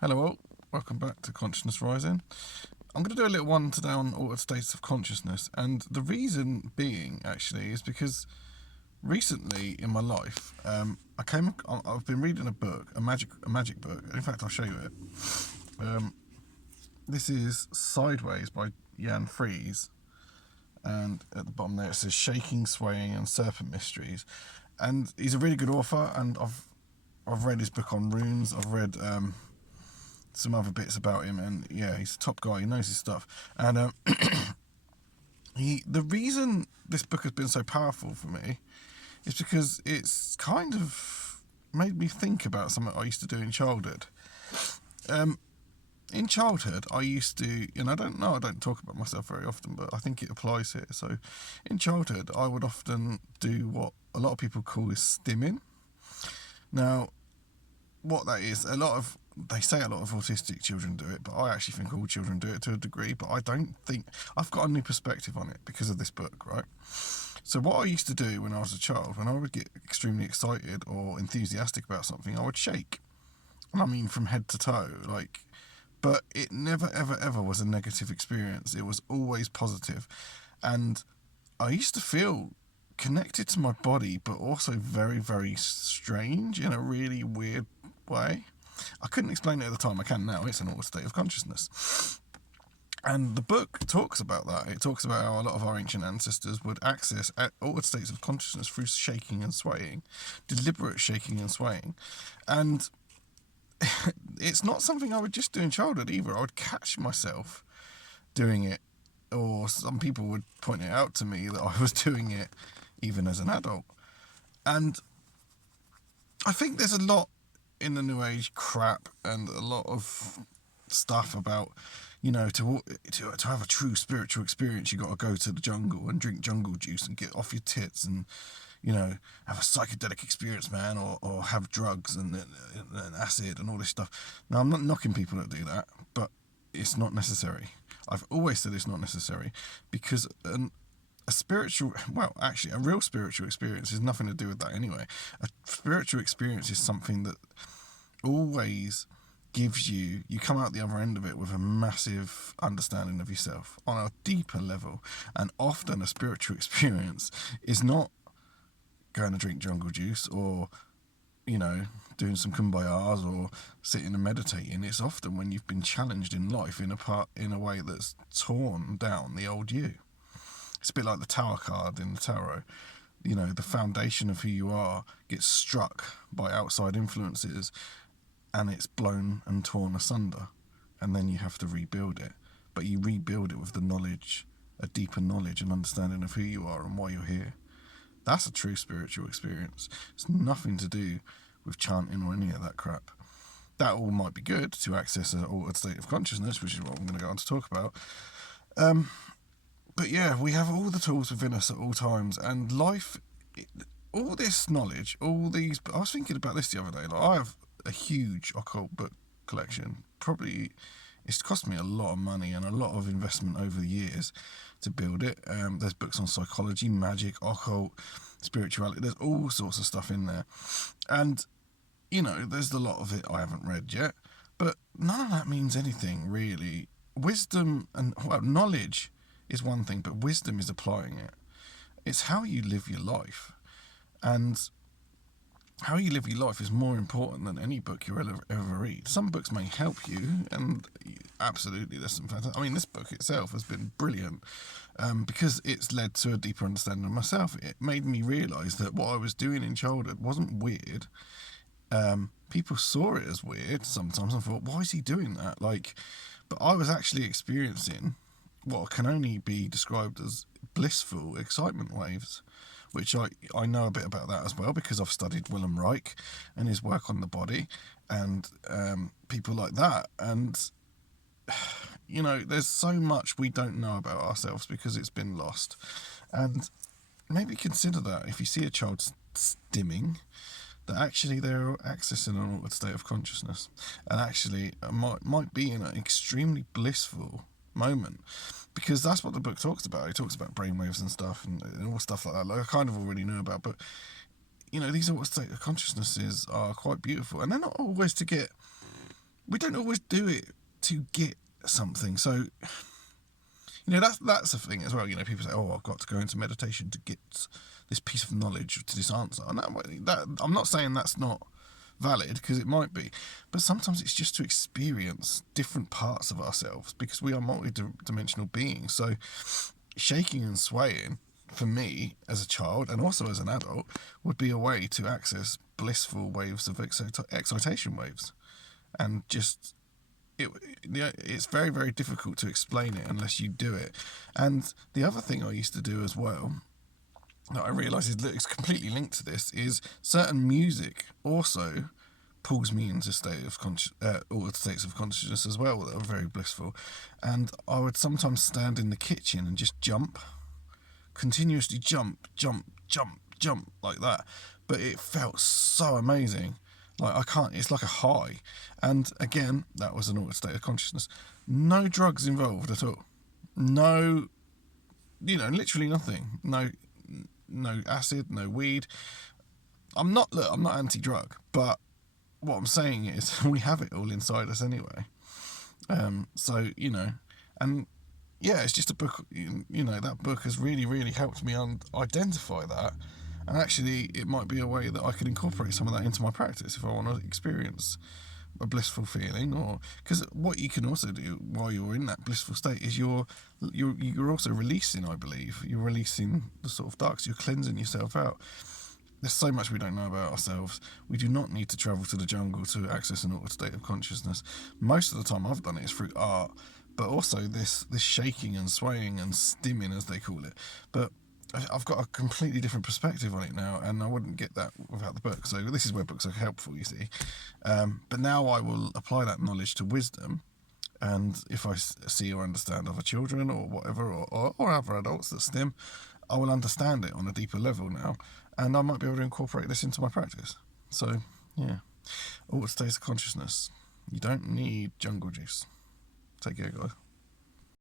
Hello all, welcome back to Consciousness Rising. I'm going to do a little one today on altered states of consciousness, and the reason being actually is because recently in my life, I've been reading a book, a magic book. In fact, I'll show you it. This is Sideways by Jan Fries, and at the bottom there it says Shaking, Swaying, and Serpent Mysteries. And he's a really good author, and I've read his book on runes. I've read some other bits about him, and yeah, he's a top guy. He knows his stuff, and the reason this book has been so powerful for me is because it's kind of made me think about something I used to do in childhood. In childhood, I used to, I don't talk about myself very often, but I think it applies here. So, in childhood, I would often do what a lot of people call is stimming. Now, what that is, they say a lot of autistic children do it, but I actually think all children do it to a degree. But I don't think I've got a new perspective on it because of this book, right? So what I used to do when I was a child, when I would get extremely excited or enthusiastic about something, I would shake, and I mean from head to toe, like. But it never, ever, ever was a negative experience. It was always positive, and I used to feel connected to my body, but also very, very strange in a really weird way. I couldn't explain it at the time. I can now. It's an altered state of consciousness. And the book talks about that. It talks about how a lot of our ancient ancestors would access altered states of consciousness through shaking and swaying, deliberate shaking and swaying. And it's not something I would just do in childhood either. I would catch myself doing it, or some people would point it out to me that I was doing it even as an adult. And I think there's a lot in the New Age crap and a lot of stuff about, to have a true spiritual experience, you got to go to the jungle and drink jungle juice and get off your tits and, have a psychedelic experience, man, or have drugs and acid and all this stuff. Now, I'm not knocking people that do that, but it's not necessary. I've always said it's not necessary because a real spiritual experience has nothing to do with that anyway. A spiritual experience is something that always gives you come out the other end of it with a massive understanding of yourself on a deeper level. And often a spiritual experience is not going to drink jungle juice or doing some kumbayas or sitting and meditating. It's often when you've been challenged in life in a way that's torn down the old you. It's a bit like the Tower card in the tarot. The foundation of who you are gets struck by outside influences and it's blown and torn asunder, and then you have to rebuild it. But you rebuild it with the knowledge, a deeper knowledge and understanding of who you are and why you're here. That's a true spiritual experience. It's nothing to do with chanting or any of that crap. That all might be good to access an altered state of consciousness, which is what I'm going to go on to talk about. But yeah, we have all the tools within us at all times, and life, all this knowledge, all these. I was thinking about this the other day. Like, I have a huge occult book collection. Probably, it's cost me a lot of money and a lot of investment over the years to build it. There's books on psychology, magic, occult, spirituality. There's all sorts of stuff in there, and there's a lot of it I haven't read yet. But none of that means anything really. Wisdom and knowledge is one thing, but wisdom is applying it. It's how you live your life, and how you live your life is more important than any book you ever read. Some books may help you, and absolutely there's some fantastic. I mean, this book itself has been brilliant because it's led to a deeper understanding of myself. It made me realise that what I was doing in childhood wasn't weird. People saw it as weird sometimes and thought, why is he doing that? But I was actually experiencing what can only be described as blissful excitement waves, which I know a bit about that as well because I've studied Willem Reich and his work on the body and people like that. And, there's so much we don't know about ourselves because it's been lost. And maybe consider that if you see a child stimming, that actually they're accessing an altered state of consciousness and actually might be in an extremely blissful moment, because that's what the book talks about. It talks about brainwaves and stuff and all stuff like that. I kind of already knew about, but these altered state of consciousnesses are quite beautiful, and they're not always to get we don't always do it to get something. So, that's the thing as well. People say, "Oh, I've got to go into meditation to get this piece of knowledge to this answer." And I'm not saying that's not valid, because it might be, but sometimes it's just to experience different parts of ourselves, because we are multi-dimensional beings. So, shaking and swaying, for me as a child and also as an adult, would be a way to access blissful waves of excitation waves, and just it's very, very difficult to explain it unless you do it. And the other thing I used to do as well, that I realise is completely linked to this, is certain music also pulls me into all states of consciousness as well that are very blissful. And I would sometimes stand in the kitchen and just continuously jump like that, but it felt so amazing. It's like a high. And again, that was an altered state of consciousness. No drugs involved at all. No, literally nothing. No acid, no weed. I'm not anti-drug, but what I'm saying is we have it all inside us anyway. So, and yeah, it's just a book, that book has really, really helped me identify that. And actually, it might be a way that I could incorporate some of that into my practice if I want to experience a blissful feeling. Or because what you can also do while you're in that blissful state is you're also releasing. I believe you're releasing the sort of darks. You're cleansing yourself out. There's so much we don't know about ourselves. We do not need to travel to the jungle to access an altered state of consciousness. Most of the time, I've done it is through art, but also this shaking and swaying and stimming, as they call it. But I've got a completely different perspective on it now, and I wouldn't get that without the book. So this is where books are helpful, you see. But now I will apply that knowledge to wisdom, and if I see or understand other children or whatever, or other adults that stim, I will understand it on a deeper level now, and I might be able to incorporate this into my practice. So, yeah. Altered states of consciousness. You don't need jungle juice. Take care, guys.